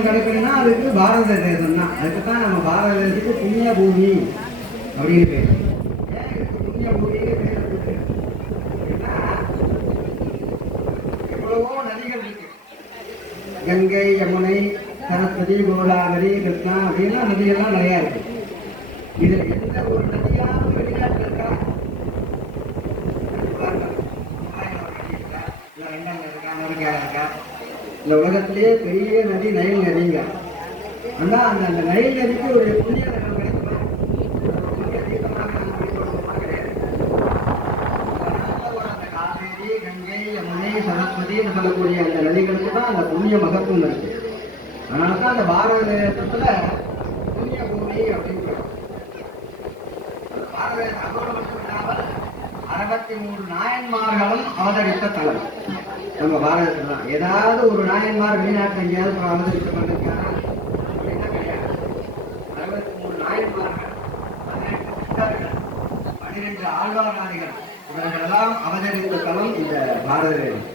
தர்மம் கிடைக்கணும்னா அதுக்கு பாரத தேசம் தான். அதுக்கு தான் நம்ம பாரத தேசத்துக்கு புண்ணிய பூமி அப்படின்னு பேர். ஏன் இதுக்கு புண்ணிய பூமின்னு பேர் இருக்கு? எவ்வளவோ நதிகள் இருக்கு. கங்கை, யமுனை, சரஸ்வதி, கோதாவரி, கிருஷ்ணா அப்படின்னா நதிகள்லாம் நிறையா இருக்கு. இதுல எந்த ஒரு நதியாவது வெளிநாட்டில் இருக்கா? இருக்கா? இந்த உலகத்திலேயே பெரிய நதி நைல் நதிங்க. ஆனா அந்த நைல் நதிக்கு ஒரு புண்ணிய தலம் கிடைக்குமா? காவேரி, கங்கை, யமுனை, சரஸ்வதி சொல்லக்கூடிய அந்த நதிகளுக்கு தான் அந்த புண்ணிய மகத்துவம் இருக்கு. அதனாலதான் அந்த பாரத தேசத்துல புண்ணிய பூமி அப்படின்னு பாரத தேசம். அதோடு மட்டும் இல்லாமல் 63 நாயன்மார்களும் அவதரித்த தலம் நம்ம பாரதத்துல தான். ஏதாவது ஒரு நாயன்மார் வெளிநாட்டில் எங்கேயாவது அவதரித்த பண்ணிருக்காங்க அப்படின்னா கிடையாது. 63 நாயன்மார்கள், 12 ஆழ்வாராதிகள் இவர்களெல்லாம் அவதரித்த தலம் இந்த பாரத தேசம்.